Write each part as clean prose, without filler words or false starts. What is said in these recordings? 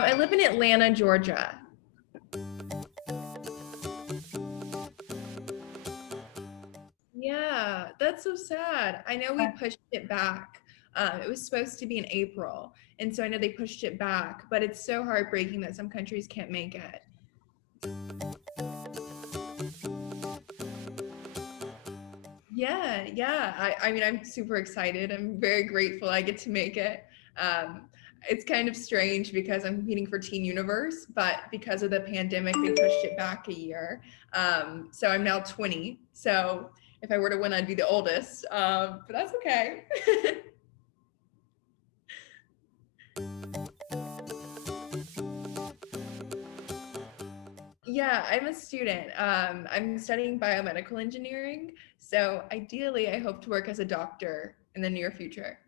I live in Atlanta, Georgia. Yeah, that's so sad. I know we pushed it back. It was supposed to be in April, and so I know they pushed it back, but it's so heartbreaking that some countries can't make it. Yeah. I mean, I'm super excited. I'm very grateful I get to make it. It's kind of strange because I'm competing for Teen Universe, but because of the pandemic, they pushed it back a year. So I'm now 20. So if I were to win, I'd be the oldest, but that's okay. Yeah, I'm a student. I'm studying biomedical engineering. So ideally, I hope to work as a doctor in the near future.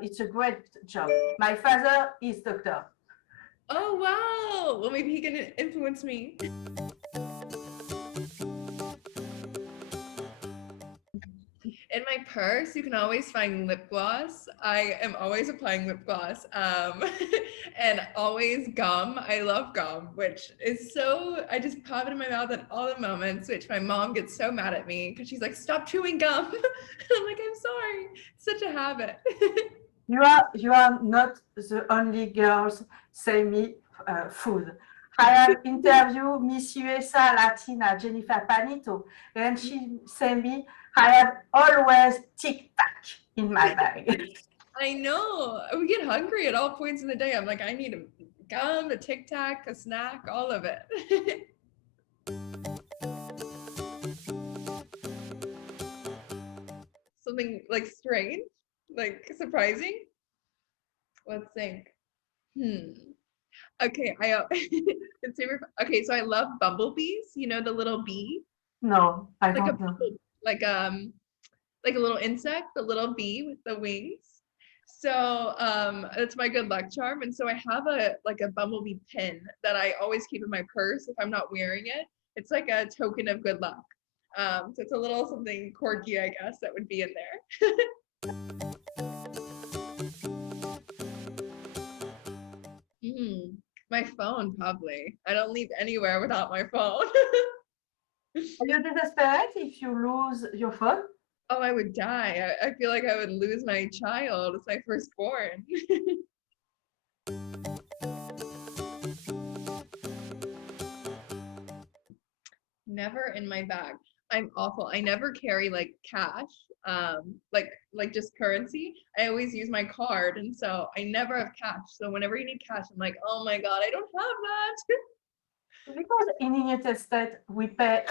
It's a great job. My father is doctor. Oh, wow. Well, maybe he can influence me. In my purse, you can always find lip gloss. I am always applying lip gloss, and always gum. I love gum, which is so, I just pop it in my mouth at all the moments, which my mom gets so mad at me because she's like, stop chewing gum. I'm like, I'm sorry. It's such a habit. You are not the only girls say me food. I have interviewed Miss USA Latina Jennifer Panito, and she say me I have always Tic Tac in my bag. I know. We get hungry at all points in the day. I'm like, I need a gum, a Tic Tac, a snack, all of it. Something like strange, like surprising. Let's think. Okay, okay, so I love bumblebees. You know the little bee, No, I like a don't know. like like a little insect, a little bee with the wings. So it's my good luck charm, and so I have a bumblebee pin that I always keep in my purse if I'm not wearing it. It's like a token of good luck. So it's a little something quirky, I guess, that would be in there. My phone, probably. I don't leave anywhere without my phone. Are you desperate if you lose your phone? Oh, I would die. I feel like I would lose my child. It's my firstborn. Never in my bag. I'm awful. I never carry like cash, like just currency. I always use my card, and so I never have cash. So whenever you need cash, I'm like, oh my God, I don't have that. Because in the United States we paid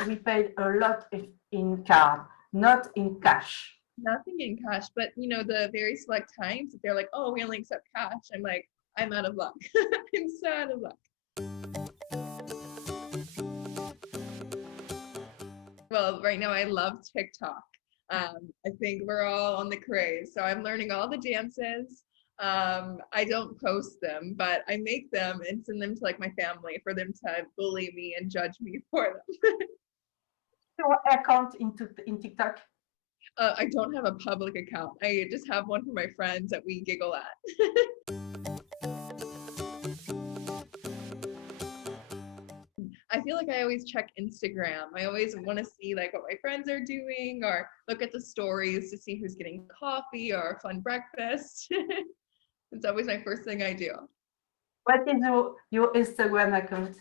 a lot in card, not in cash. Nothing in cash, but you know, the very select times that they're like, oh, we only accept cash. I'm like, I'm out of luck. I'm so out of luck. Well, right now I love TikTok. I think we're all on the craze. So I'm learning all the dances. I don't post them, but I make them and send them to like my family for them to bully me and judge me for them. Your account in TikTok? I don't have a public account. I just have one for my friends that we giggle at. I feel like I always check Instagram. I always want to see like what my friends are doing or look at the stories to see who's getting coffee or a fun breakfast. It's always my first thing I do. What is your Instagram account?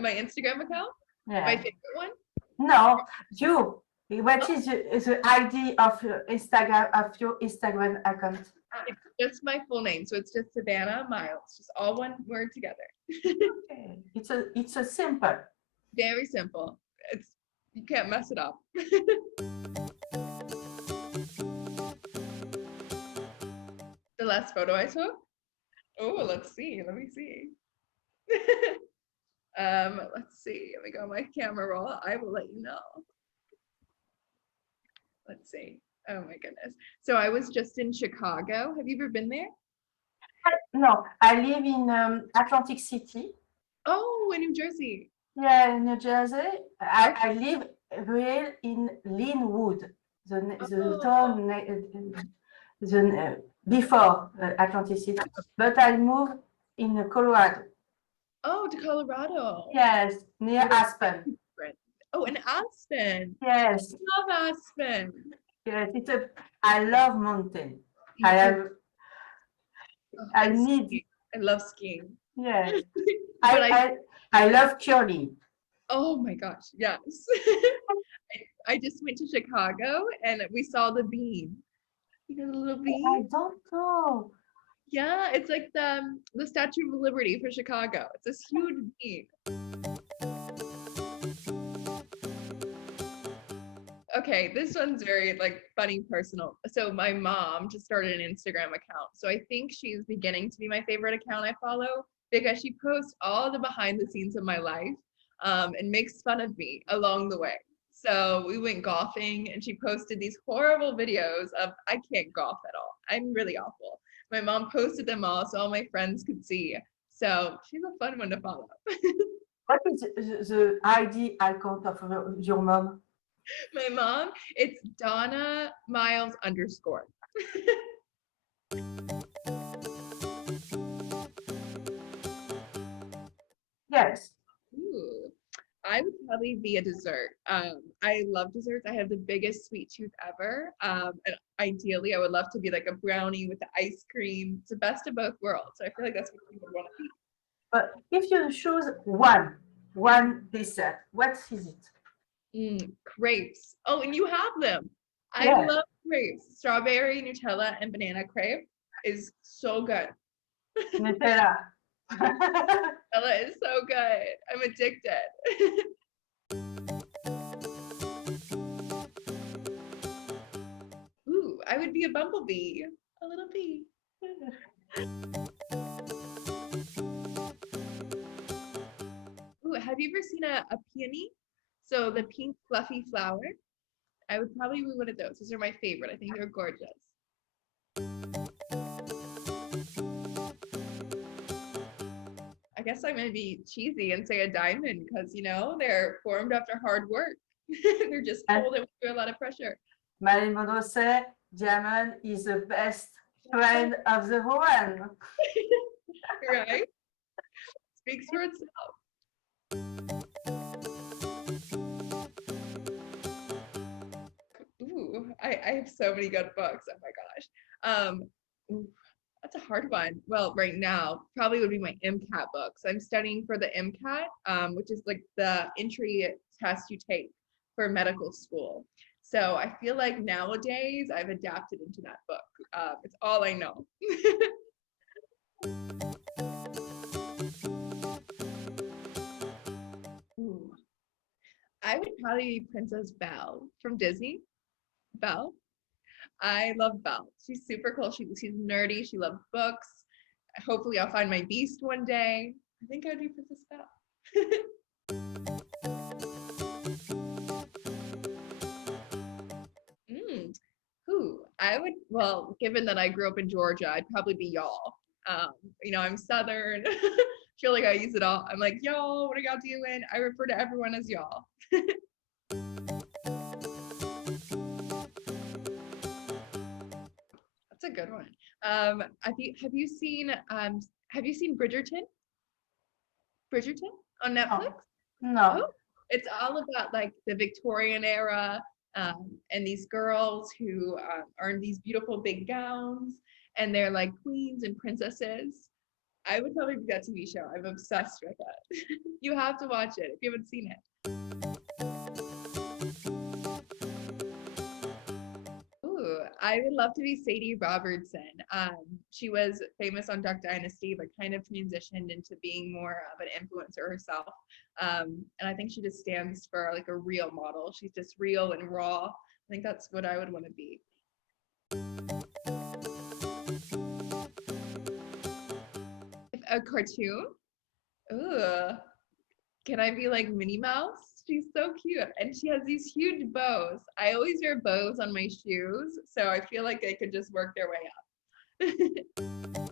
My Instagram account? Yeah. My favorite one? No, you. What is the ID of your Instagram account? It's just my full name. So it's just Savannah Miles, just all one word together. Okay. It's a simple. Very simple. You can't mess it up. The last photo I took? Oh, let's see. Let me see. Let's see. Let me go on my camera roll. I will let you know. Let's see. Oh my goodness. So I was just in Chicago. Have you ever been there? No, I live in Atlantic City. Oh, in New Jersey. Yeah, New Jersey. I live real in Linwood, the town before Atlantic City. But I moved in Colorado. Oh, to Colorado. Yes, near What a Aspen. different. Oh, in Aspen. Yes, Love Aspen. yes. I love mountain. I Oh, have. oh, I and need. skiing. I love skiing. Yes. But I love curling. oh my gosh, yes. I just went to Chicago and we saw the bean. You know the little bean? I don't know. Yeah, it's like the Statue of Liberty for Chicago. It's this huge bean. Okay, this one's very like funny personal. So my mom just started an Instagram account. So I think she's beginning to be my favorite account I follow because she posts all the behind the scenes of my life and makes fun of me along the way. So we went golfing and she posted these horrible videos of I can't golf at all. I'm really awful. My mom posted them all so all my friends could see. So she's a fun one to follow. What is the ID account of your mom? My mom, it's Donna Miles underscore. Yes. Ooh, I would probably be a dessert. I love desserts. I have the biggest sweet tooth ever. And ideally, I would love to be like a brownie with the ice cream. It's the best of both worlds. So I feel like that's what you would want to be. But if you choose one dessert, what is it? Crepes. Oh, and you have them. I Yes, love crepes. Strawberry, Nutella, and banana crepe is so good. Nutella. Nutella is so good. I'm addicted. Ooh, I would be a bumblebee. A little bee. Ooh, have you ever seen a peony? So the pink fluffy flower. I would probably be one of those. Those are my favorite. I think they're gorgeous. I guess I'm gonna be cheesy and say a diamond because you know they're formed after hard work. They're just And pulled in through a lot of pressure. Marilyn Monroe said, diamond is the best friend of the woman. Right? Speaks for itself. Ooh, I have so many good books. Oh my gosh. Ooh, that's a hard one. Well, right now probably would be my MCAT books. I'm studying for the MCAT, which is like the entry test you take for medical school. So I feel like nowadays I've adapted into that book. It's all I know. Ooh, I would probably be Princess Belle from Disney. Belle. I love Belle. She's super cool. She's nerdy. She loves books. Hopefully, I'll find my beast one day. I think I'd be Princess Belle. mm. Who I would, well, given that I grew up in Georgia, I'd probably be y'all. I'm Southern. Feel like I use it all. I'm like, y'all, what are y'all doing? I refer to everyone as y'all. That's a good one. Have you seen Bridgerton? Bridgerton on No, Netflix? no. Oh, it's all about like the Victorian era, and these girls who are in these beautiful big gowns, and they're like queens and princesses. I would probably be that TV show. I'm obsessed with it. You have to watch it if you haven't seen it. Ooh, I would love to be Sadie Robertson. She was famous on Duck Dynasty, but kind of transitioned into being more of an influencer herself. And I think she just stands for like a real model. She's just real and raw. I think that's what I would want to be. A cartoon? Ooh, can I be like Minnie Mouse? She's so cute. And she has these huge bows. I always wear bows on my shoes, so I feel like they could just work their way up.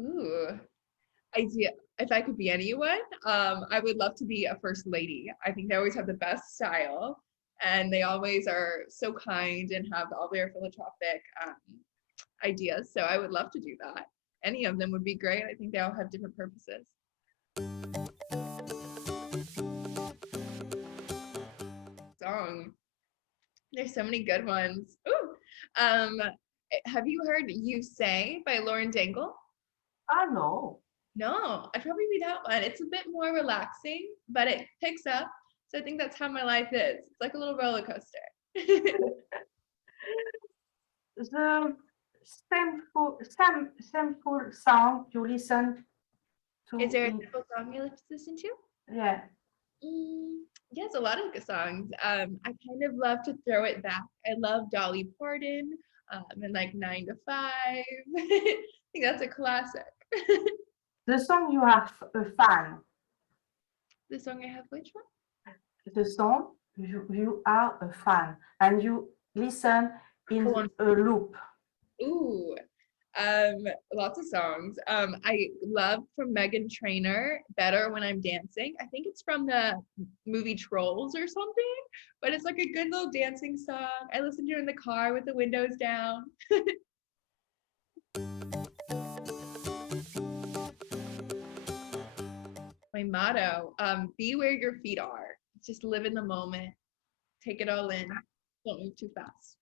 Ooh, idea. If I could be anyone, I would love to be a first lady. I think they always have the best style, and they always are so kind and have all their philanthropic ideas. So I would love to do that. Any of them would be great. I think they all have different purposes. Song. There's so many good ones. Ooh. Have you heard You Say by Lauren Daigle? No. No, I'd probably be that one. It's a bit more relaxing, but it picks up. So I think that's how my life is. It's like a little roller coaster. The simple song you listen to. Is there a simple song you like to listen to? Yeah. Yes, a lot of good songs. I kind of love to throw it back. I love Dolly Parton and like 9 to 5. I think that's a classic. The song you are a fan. The song I have which one? The song you are a fan and you listen in a loop. Ooh, lots of songs. I love from Meghan Trainor, Better When I'm Dancing. I think it's from the movie Trolls or something, but it's like a good little dancing song. I listen to it in the car with the windows down. My motto, be where your feet are. Just live in the moment. Take it all in. Don't move too fast.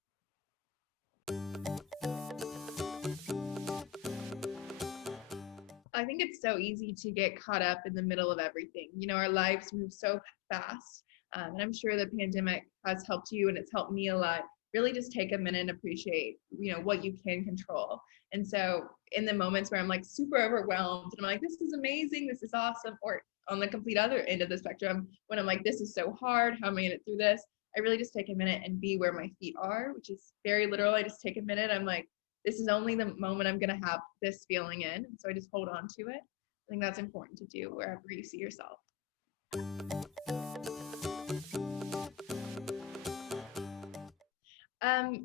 I think it's so easy to get caught up in the middle of everything. You know, our lives move so fast. And I'm sure the pandemic has helped you and it's helped me a lot. Really just take a minute and appreciate, you know, what you can control. And so in the moments where I'm like super overwhelmed and I'm like, this is amazing, this is awesome, or on the complete other end of the spectrum, when I'm like, this is so hard, how am I gonna get through this? I really just take a minute and be where my feet are, which is very literal. I just take a minute. I'm like, this is only the moment I'm going to have this feeling in. So I just hold on to it. I think that's important to do wherever you see yourself.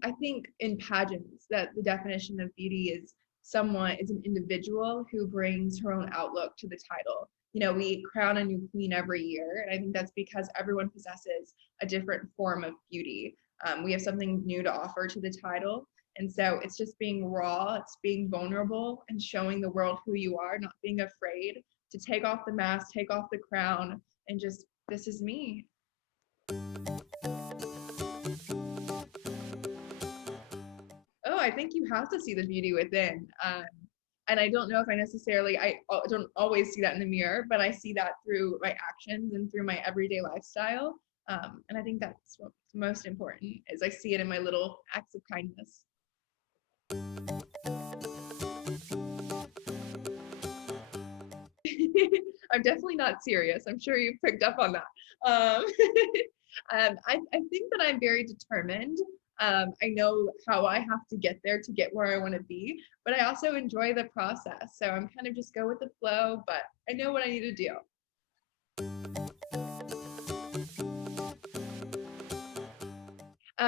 I think in pageants that the definition of beauty is someone is an individual who brings her own outlook to the title. You know, we crown a new queen every year, and I think that's because everyone possesses a different form of beauty. We have something new to offer to the title. And so it's just being raw, it's being vulnerable and showing the world who you are, not being afraid to take off the mask, take off the crown, and just, this is me. Oh, I think you have to see the beauty within. And I don't know if I don't always see that in the mirror, but I see that through my actions and through my everyday lifestyle. And I think that's what's most important is I see it in my little acts of kindness. I'm definitely not serious. I'm sure you've picked up on that. I think that I'm very determined. I know how I have to get there to get where I want to be, but I also enjoy the process. So I'm kind of just go with the flow, but I know what I need to do.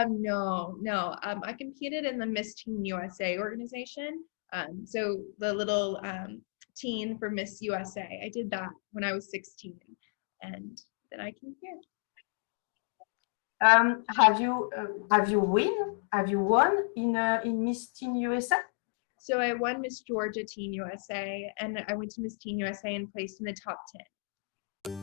No. I competed in the Miss Teen USA organization. So the little teen for Miss USA. I did that when I was 16, and then I competed. Have you won in Miss Teen USA? So I won Miss Georgia Teen USA, and I went to Miss Teen USA and placed in the top 10.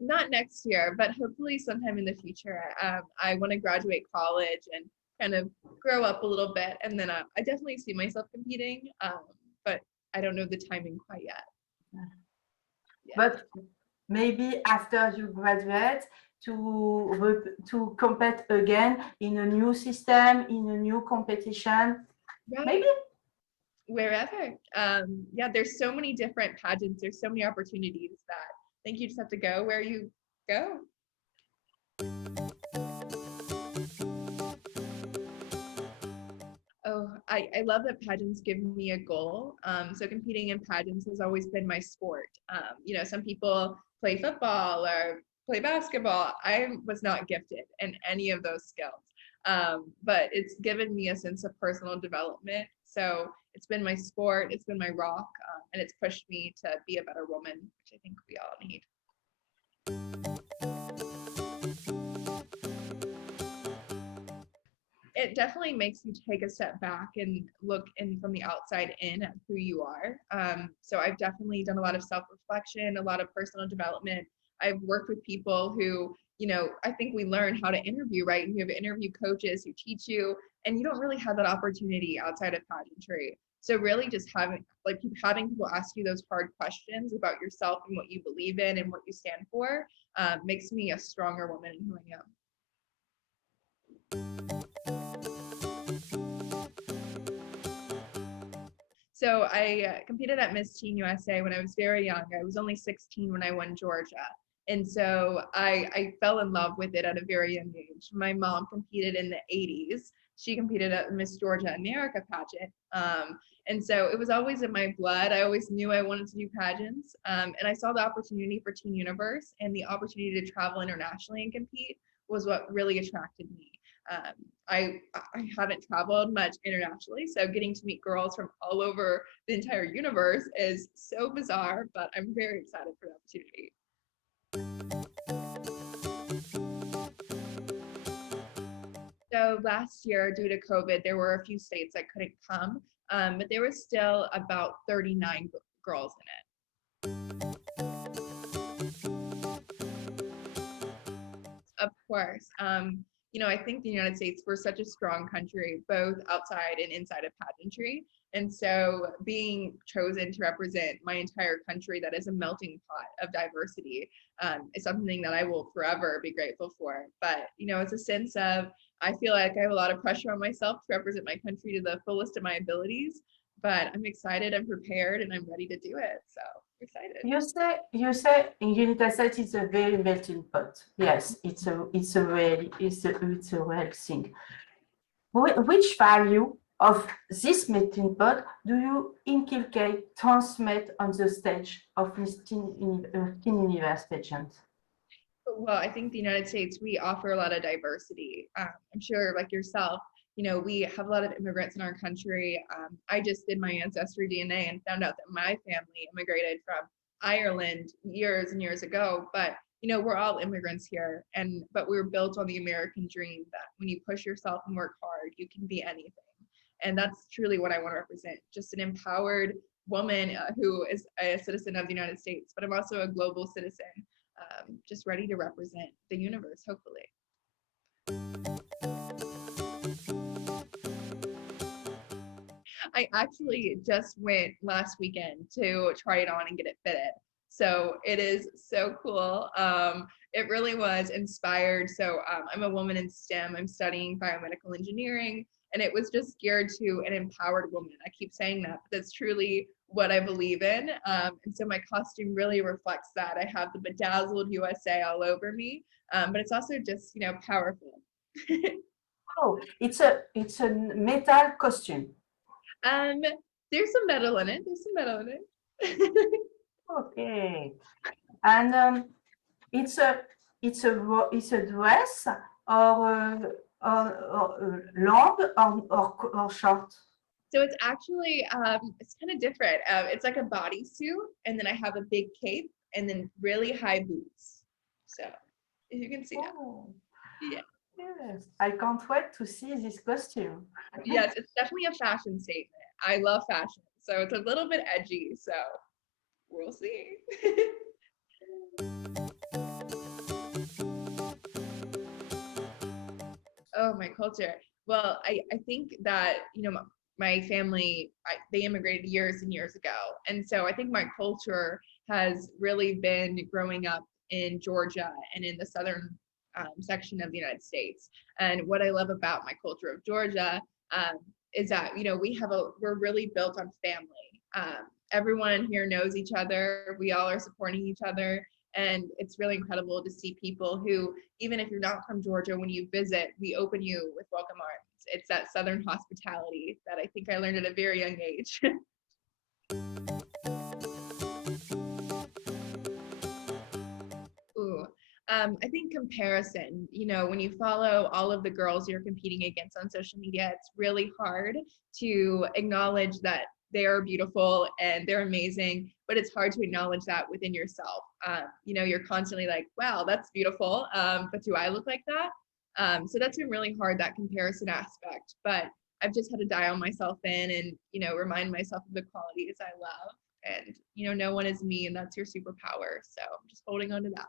Not next year, but hopefully sometime in the future. I want to graduate college and kind of grow up a little bit, and then I definitely see myself competing, but I don't know the timing quite yet. Yeah. But maybe after you graduate to compete again in a new system, in a new competition, right. Maybe wherever. Yeah, there's so many different pageants. There's so many opportunities that I think you just have to go where you go. Oh, I love that pageants give me a goal. So competing in pageants has always been my sport. You know, some people play football or play basketball. I was not gifted in any of those skills, but it's given me a sense of personal development. So it's been my sport, it's been my rock, and it's pushed me to be a better woman, which I think we all need. it definitely makes you take a step back and look in from the outside in at who you are. So I've definitely done a lot of self-reflection, a lot of personal development. I've worked with people who, I think we learn how to interview, right? And you have interview coaches who teach you, and you don't really have that opportunity outside of pageantry. So really just having people ask you those hard questions about yourself and what you believe in and what you stand for makes me a stronger woman in who I am. So I competed at Miss Teen USA when I was very young. I was only 16 when I won Georgia. And so I fell in love with it at a very young age. My mom competed in the 80s. She competed at Miss Georgia America pageant. And so it was always in my blood. I always knew I wanted to do pageants. And I saw the opportunity for Teen Universe, and the opportunity to travel internationally and compete was what really attracted me. I haven't traveled much internationally, so getting to meet girls from all over the entire universe is so bizarre, but I'm very excited for the opportunity. So last year, due to COVID, there were a few states that couldn't come, but there was still about 39 girls in it. Of course. I think the United States, we're such a strong country, both outside and inside of pageantry. And so being chosen to represent my entire country that is a melting pot of diversity is something that I will forever be grateful for. But, it's a sense of, I feel like I have a lot of pressure on myself to represent my country to the fullest of my abilities, but I'm excited, I'm prepared, and I'm ready to do it. So excited. You say in United States it's a very melting pot. Yes, it's a real thing. Which value of this melting pot do you inculcate, transmit on the stage of Miss Teen Universe pageant? Well, I think the United States, we offer a lot of diversity. I'm sure, like yourself, we have a lot of immigrants in our country. I just did my ancestry DNA and found out that my family immigrated from Ireland years and years ago. But we're all immigrants here, but we're built on the American dream that when you push yourself and work hard, you can be anything. And that's truly what I want to represent, just an empowered woman who is a citizen of the United States, but I'm also a global citizen, just ready to represent the universe, hopefully. I actually just went last weekend to try it on and get it fitted. So it is so cool. It really was inspired. So I'm a woman in STEM. I'm studying biomedical engineering, and it was just geared to an empowered woman. I keep saying that, but that's truly what I believe in. And so my costume really reflects that. I have the bedazzled USA all over me, but it's also just, powerful. Oh, it's a metal costume. There's some metal in it. Okay, and it's a dress or long or short. So it's actually it's kind of different. It's like a bodysuit, and then I have a big cape, and then really high boots. So if you can see that, yeah. Yes, I can't wait to see this costume. Yes, it's definitely a fashion statement. I love fashion, so it's a little bit edgy. So we'll see. Oh, my culture. Well, I think that, my family, they immigrated years and years ago. And so I think my culture has really been growing up in Georgia and in the southern section of the United States. And what I love about my culture of Georgia is that, we're really built on family. Everyone here knows each other. We all are supporting each other. And it's really incredible to see people who, even if you're not from Georgia, when you visit, we open you with welcome arms. It's that Southern hospitality that I think I learned at a very young age. Ooh, I think comparison, when you follow all of the girls you're competing against on social media, it's really hard to acknowledge that they are beautiful and they're amazing, but it's hard to acknowledge that within yourself. You're constantly like, wow, that's beautiful, but do I look like that? So that's been really hard, that comparison aspect. But I've just had to dial myself in and, remind myself of the qualities I love. And, no one is me, and that's your superpower. So I'm just holding on to that.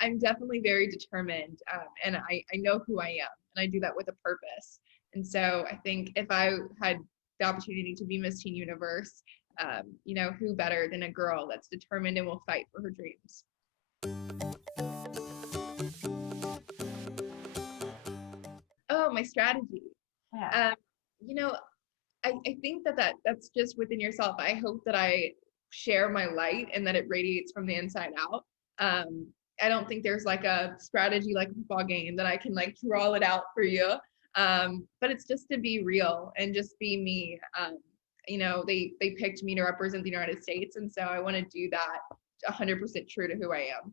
I'm definitely very determined, and I know who I am, and I do that with a purpose. And so I think if I had the opportunity to be Miss Teen Universe, who better than a girl that's determined and will fight for her dreams. Oh, my strategy. Yeah. I think that's just within yourself. I hope that I share my light and that it radiates from the inside out. I don't think there's like a strategy like a football game that I can like draw it out for you. But it's just to be real and just be me. They picked me to represent the United States, and so I want to do that 100% true to who I am.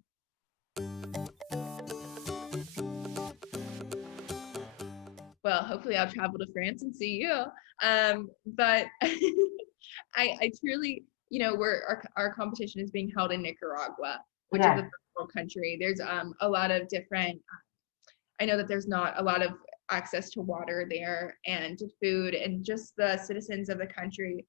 Well, hopefully I'll travel to France and see you. But I truly, our competition is being held in Nicaragua, which is a third world country. There's a lot of different, I know that there's not a lot of access to water there and to food, and just the citizens of the country.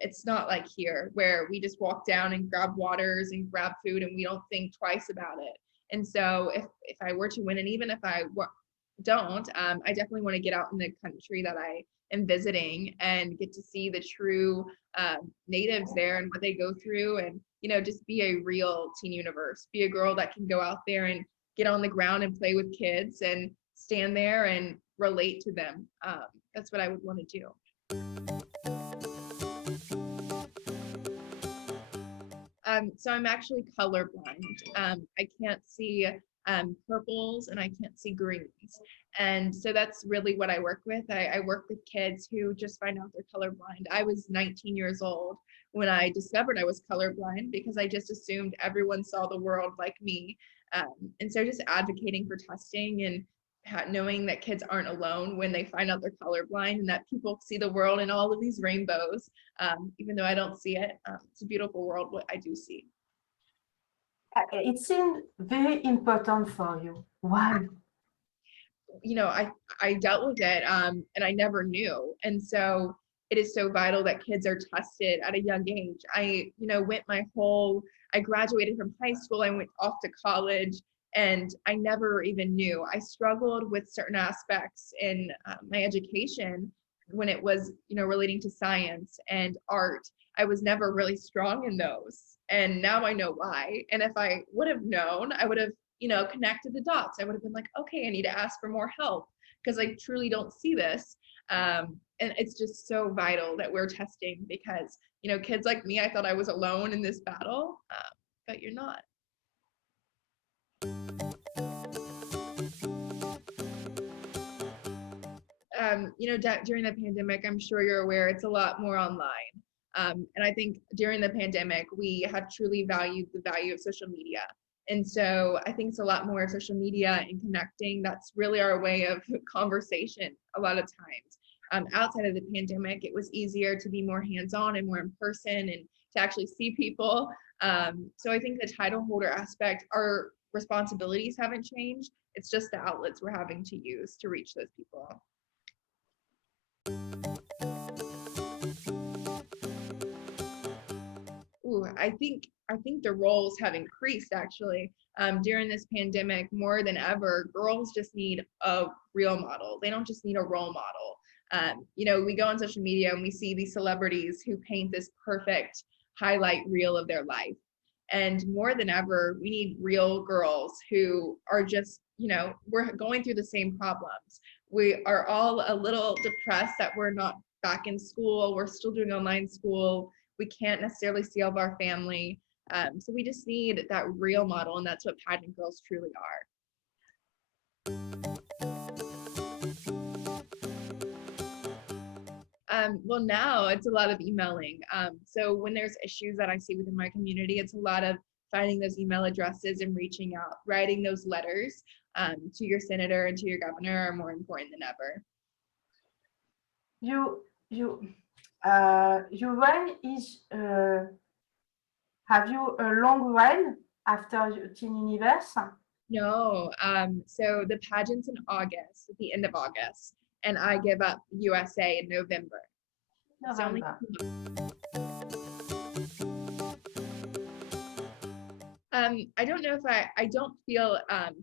It's not like here where we just walk down and grab waters and grab food and we don't think twice about it. And so if I were to win, and even if I don't, I definitely want to get out in the country that I am visiting and get to see the true natives there and what they go through, and just be a real Teen Universe, be a girl that can go out there and get on the ground and play with kids and stand there and relate to them. That's what I would want to do. So I'm actually colorblind. I can't see purples and I can't see greens. And so that's really what I work with. I work with kids who just find out they're colorblind. I was 19 years old when I discovered I was colorblind because I just assumed everyone saw the world like me. And so just advocating for testing and knowing that kids aren't alone when they find out they're colorblind, and that people see the world in all of these rainbows, even though I don't see it. It's a beautiful world, what I do see. It seemed very important for you. Why? I dealt with it, and I never knew. And so it is so vital that kids are tested at a young age. I graduated from high school, I went off to college, and I never even knew. I struggled with certain aspects in my education when it was, relating to science and art. I was never really strong in those. And now I know why. And if I would have known, I would have, connected the dots. I would have been like, okay, I need to ask for more help because I truly don't see this. And it's just so vital that we're testing because, kids like me, I thought I was alone in this battle, but you're not. During the pandemic, I'm sure you're aware, it's a lot more online. And I think during the pandemic, we have truly valued the value of social media. And so I think it's a lot more social media and connecting. That's really our way of conversation a lot of times. Outside of the pandemic, it was easier to be more hands-on and more in person and to actually see people. So I think the title holder aspect, our responsibilities haven't changed. It's just the outlets we're having to use to reach those people. Ooh, I think the roles have increased actually. During this pandemic, more than ever, girls just need a real model. They don't just need a role model. We go on social media and we see these celebrities who paint this perfect highlight reel of their life. And more than ever, we need real girls who are just, we're going through the same problems. We are all a little depressed that we're not back in school. We're still doing online school. We can't necessarily see all of our family. So we just need that real model, and that's what pageant girls truly are. Well, now it's a lot of emailing. So when there's issues that I see within my community, it's a lot of finding those email addresses and reaching out, writing those letters to your senator and to your governor are more important than ever. Your reign is Have you a long ride after Teen Universe? No, so the pageant's in August, at the end of August, and I give up USA in November. It's only November. I don't know if I don't feel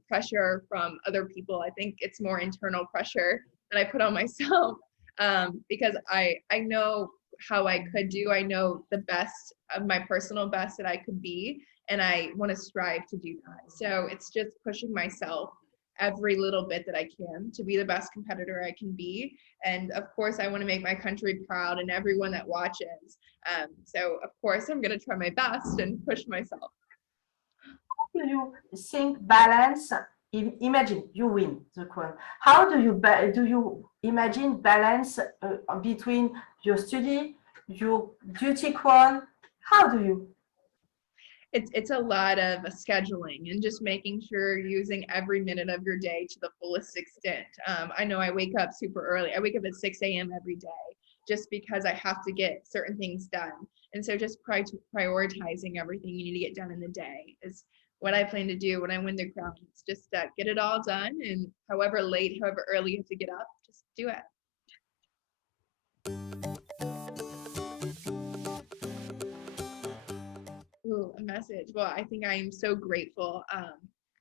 pressure from other people. I think it's more internal pressure that I put on myself because I know how I could do. I know the best of my personal best that I could be, and I want to strive to do that. So it's just pushing myself every little bit that I can to be the best competitor I can be. And of course, I want to make my country proud and everyone that watches. So of course, I'm going to try my best and push myself. Do you think balance? Imagine you win the crown. How do you imagine balance between your study, your duty crown? How do you? It's a lot of scheduling and just making sure you're using every minute of your day to the fullest extent. I know I wake up super early. I wake up at 6 a.m. every day just because I have to get certain things done. And so just prioritizing everything you need to get done in the day is what I plan to do when I win the crown. It's just get it all done, and however late, however early you have to get up, just do it. Ooh, a message. Well, I think I am so grateful.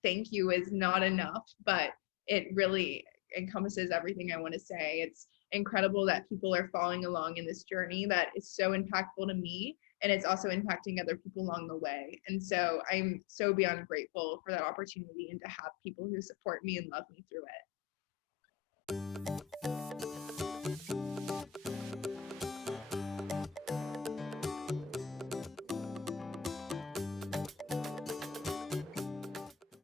Thank you is not enough, but it really encompasses everything I want to say. It's incredible that people are following along in this journey that is so impactful to me, and it's also impacting other people along the way. And so I'm so beyond grateful for that opportunity and to have people who support me and love me through it.